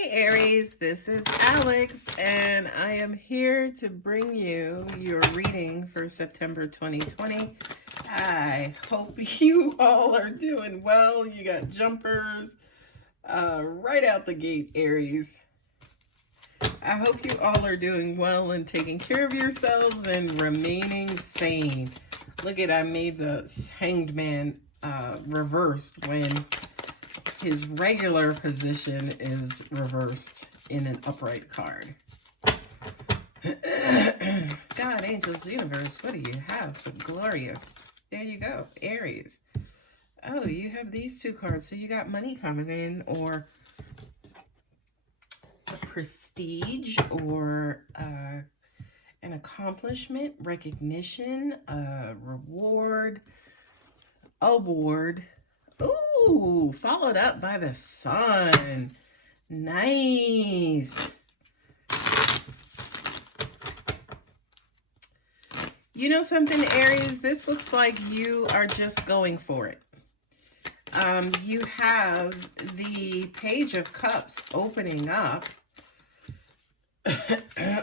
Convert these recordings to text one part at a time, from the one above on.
Hey Aries, this is Alex, and I am here to bring you your reading for September 2020. I hope you all are doing well. You got jumpers right out the gate, Aries. I hope you all are doing well and taking care of yourselves and remaining sane. Look at, I made the Hanged Man reversed when his regular position is reversed in an upright card. God, angels, universe, what do you have for glorious? There you go, Aries. Oh, you have these two cards. So you got money coming in, or prestige, or an accomplishment, recognition, reward, award. Ooh, followed up by the sun. Nice. You know something, Aries? This looks like you are just going for it. You have the Page of Cups opening up.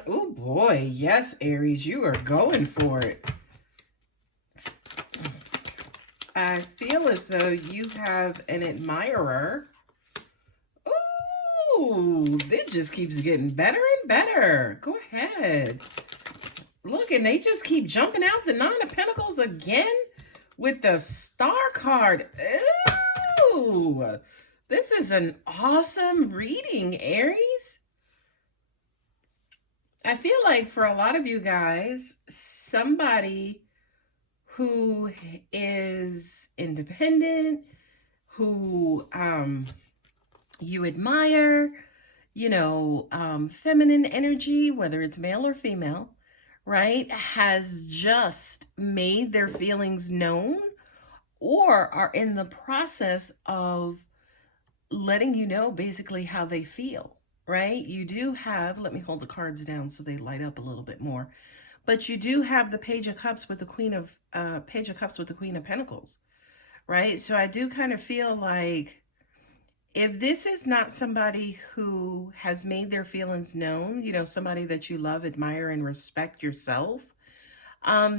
Oh boy, yes, Aries, you are going for it. I feel as though you have an admirer. Ooh, it just keeps getting better and better. Go ahead. Look, and they just keep jumping out the Nine of Pentacles again with the Star card. Ooh, this is an awesome reading, Aries. I feel like for a lot of you guys, somebody who is independent, who you admire, feminine energy, whether it's male or female, right, has just made their feelings known or are in the process of letting you know basically how they feel, right? You do have, let me hold the cards down so they light up a little bit more. But you do have the Page of Cups with the Queen of Pentacles, right? So I do kind of feel like if this is not somebody who has made their feelings known, somebody that you love, admire, and respect yourself,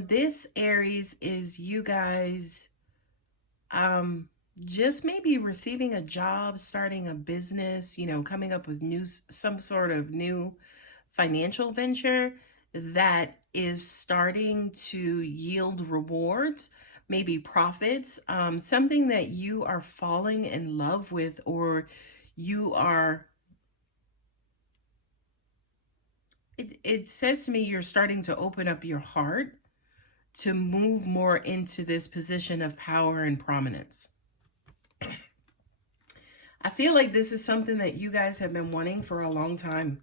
this Aries is you guys just maybe receiving a job, starting a business, coming up with some sort of new financial venture that is starting to yield rewards, maybe profits, something that you are falling in love with, or you are, it says to me you're starting to open up your heart to move more into this position of power and prominence. I feel like this is something that you guys have been wanting for a long time,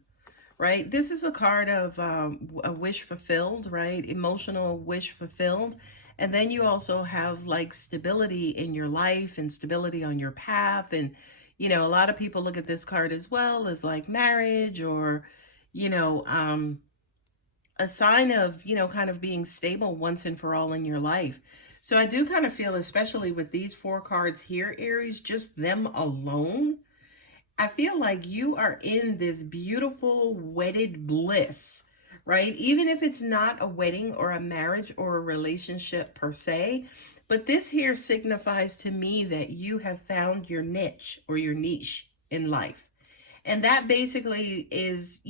right? This is a card of a wish fulfilled, right? Emotional wish fulfilled. And then you also have like stability in your life and stability on your path. And, a lot of people look at this card as well as like marriage or, a sign of, kind of being stable once and for all in your life. So I do kind of feel, especially with these four cards here, Aries, just them alone, I feel like you are in this beautiful wedded bliss, right? Even if it's not a wedding or a marriage or a relationship per se, but this here signifies to me that you have found your niche or your niche in life. And that basically is,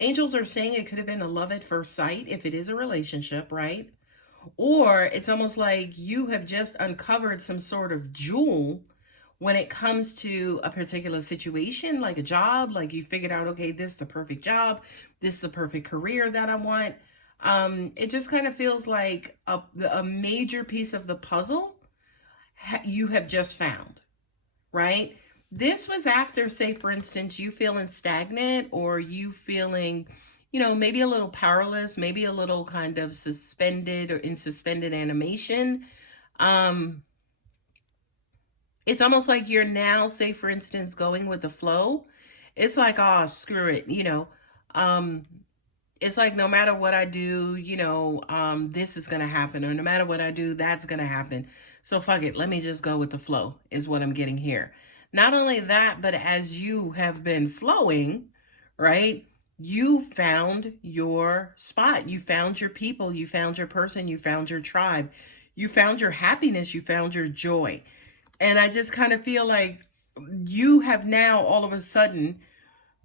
angels are saying it could have been a love at first sight if it is a relationship, right? Or it's almost like you have just uncovered some sort of jewel when it comes to a particular situation, like a job, like you figured out, okay, this is the perfect job, this is the perfect career that I want. It just kind of feels like a major piece of the puzzle you have just found, right? This was after, say, for instance, you feeling stagnant or you feeling, maybe a little powerless, maybe a little kind of suspended or in suspended animation. It's almost like you're now, say, for instance, going with the flow. It's like, oh, screw it, it's like no matter what I do, this is going to happen, or no matter what I do, that's going to happen. So fuck it. Let me just go with the flow is what I'm getting here. Not only that, but as you have been flowing, right? You found your spot. You found your people. You found your person. You found your tribe. You found your happiness. You found your joy. And I just kind of feel like you have now all of a sudden,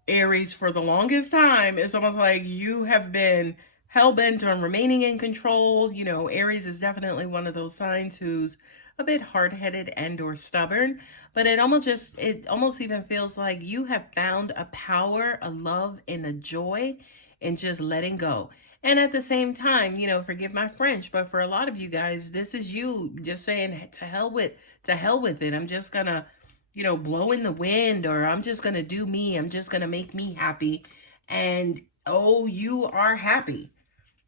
Aries, for the longest time, it's almost like you have been hell bent on remaining in control. You know, Aries is definitely one of those signs who's a bit hard-headed and or stubborn, but it almost even feels like you have found a power, a love, and a joy in just letting go. And at the same time, you know, forgive my French, but for a lot of you guys, this is you just saying to hell with it. I'm just gonna, you know, blow in the wind, or I'm just going to do me. I'm just going to make me happy. And oh, you are happy,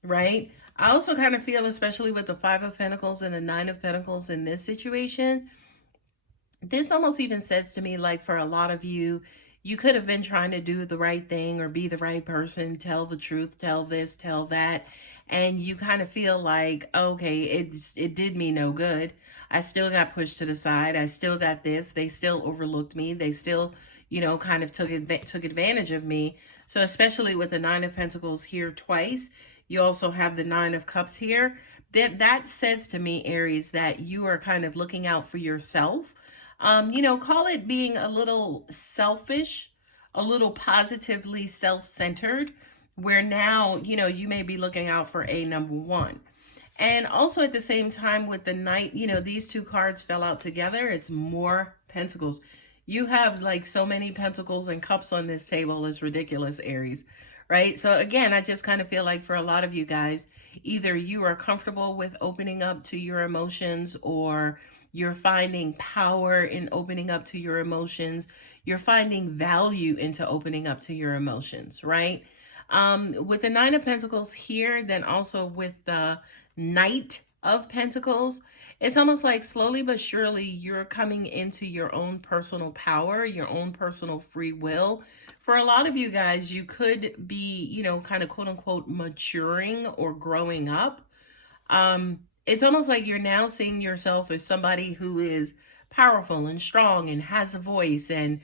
right? I also kind of feel, especially with the Five of Pentacles and the Nine of Pentacles in this situation, this almost even says to me, like, for a lot of you, you could have been trying to do the right thing or be the right person, tell the truth, tell this, tell that, and you kind of feel like, okay, it did me no good. I still got pushed to the side. I still got this. They still overlooked me. They still, you know, kind of took advantage of me. So especially with the Nine of Pentacles here twice, you also have the Nine of Cups here. That says to me, Aries, that you are kind of looking out for yourself. You know, call it being a little selfish, a little positively self-centered, where now, you know, you may be looking out for a number one. And also at the same time with the Knight, you know, these two cards fell out together. It's more Pentacles. You have like so many Pentacles and Cups on this table. It's ridiculous, Aries. Right? So again, I just kind of feel like for a lot of you guys, either you are comfortable with opening up to your emotions, or you're finding power in opening up to your emotions. You're finding value into opening up to your emotions, right? With the Nine of Pentacles here, then also with the Knight of Pentacles, it's almost like slowly but surely you're coming into your own personal power, your own personal free will. For a lot of you guys, you could be, you know, kind of quote unquote maturing or growing up. It's almost like you're now seeing yourself as somebody who is powerful and strong and has a voice and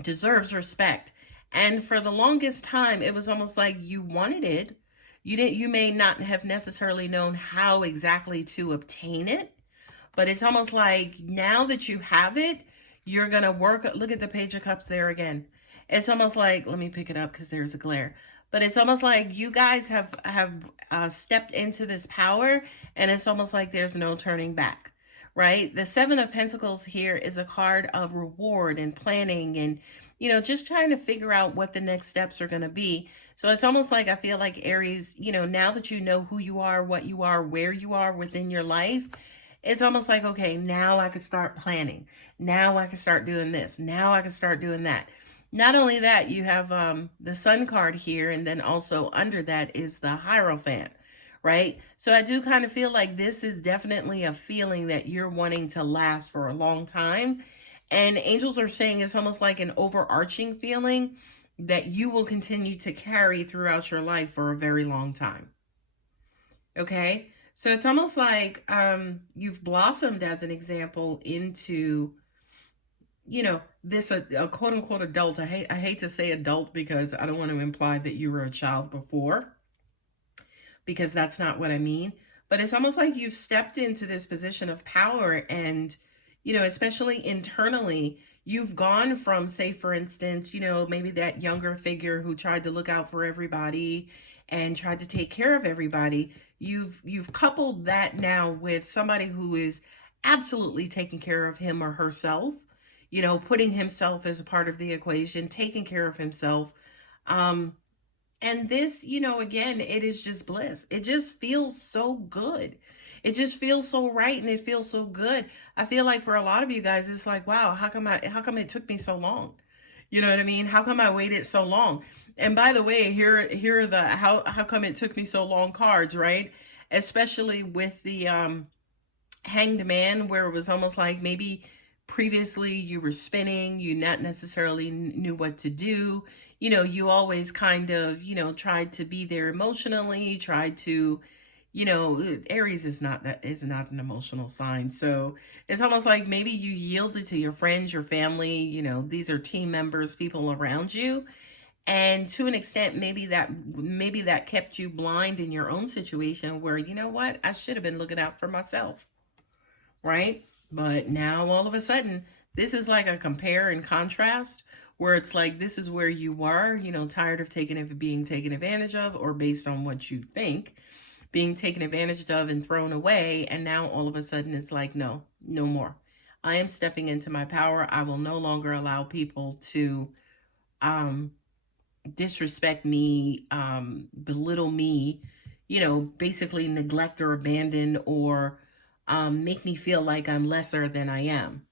deserves respect. And for the longest time, it was almost like you wanted it. You may not have necessarily known how exactly to obtain it, but it's almost like now that you have it, you're going to work. Look at the Page of Cups there again. It's almost like, let me pick it up because there's a glare. But it's almost like you guys have stepped into this power, and it's almost like there's no turning back, right? The Seven of Pentacles here is a card of reward and planning and, you know, just trying to figure out what the next steps are going to be. So it's almost like I feel like Aries, you know, now that you know who you are, what you are, where you are within your life, it's almost like, okay, now I can start planning. Now I can start doing this. Now I can start doing that. Not only that, you have the Sun card here, and then also under that is the Hierophant, right? So I do kind of feel like this is definitely a feeling that you're wanting to last for a long time. And angels are saying it's almost like an overarching feeling that you will continue to carry throughout your life for a very long time. Okay? So it's almost like you've blossomed, as an example, into, you know, this a quote unquote adult. I hate to say adult because I don't want to imply that you were a child before, because that's not what I mean. But it's almost like you've stepped into this position of power, and, you know, especially internally, you've gone from, say, for instance, you know, maybe that younger figure who tried to look out for everybody and tried to take care of everybody. You've coupled that now with somebody who is absolutely taking care of him or herself, you know, putting himself as a part of the equation, taking care of himself. Um, and this, you know, again, it is just bliss. It just feels so good. It just feels so right, and it feels so good. I feel like for a lot of you guys, it's like, wow, how come it took me so long? You know what I mean? How come I waited so long? And by the way, here are the how come it took me so long cards, right? Especially with the Hanged Man, where it was almost like maybe previously you were spinning, you not necessarily knew what to do. You know, you always kind of, you know, tried to be there emotionally, tried to, Aries is not an emotional sign. So it's almost like maybe you yielded to your friends, your family, these are team members, people around you. And to an extent, maybe that kept you blind in your own situation where, you know what, I should have been looking out for myself, right? But now all of a sudden, this is like a compare and contrast where it's like this is where you were, tired of being taken advantage of, or based on what you think, being taken advantage of and thrown away. And now all of a sudden it's like, no, no more. I am stepping into my power. I will no longer allow people to um, disrespect me, belittle me, basically neglect or abandon, or make me feel like I'm lesser than I am.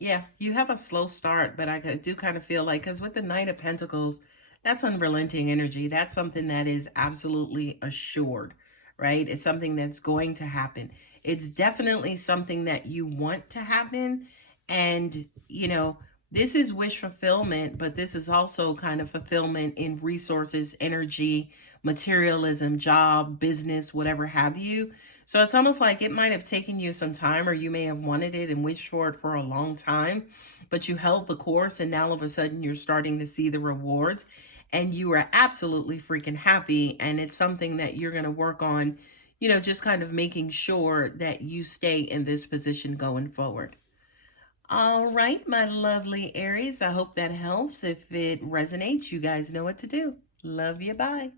Yeah, you have a slow start, but I do kind of feel like, because with the Knight of Pentacles, that's unrelenting energy. That's something that is absolutely assured, right? It's something that's going to happen. It's definitely something that you want to happen. And, this is wish fulfillment, but this is also kind of fulfillment in resources, energy, materialism, job, business, whatever have you. So it's almost like it might have taken you some time, or you may have wanted it and wished for it for a long time, but you held the course, and now all of a sudden you're starting to see the rewards, and you are absolutely freaking happy. And it's something that you're going to work on, just kind of making sure that you stay in this position going forward. All right, my lovely Aries, I hope that helps. If it resonates, you guys know what to do. Love you. Bye.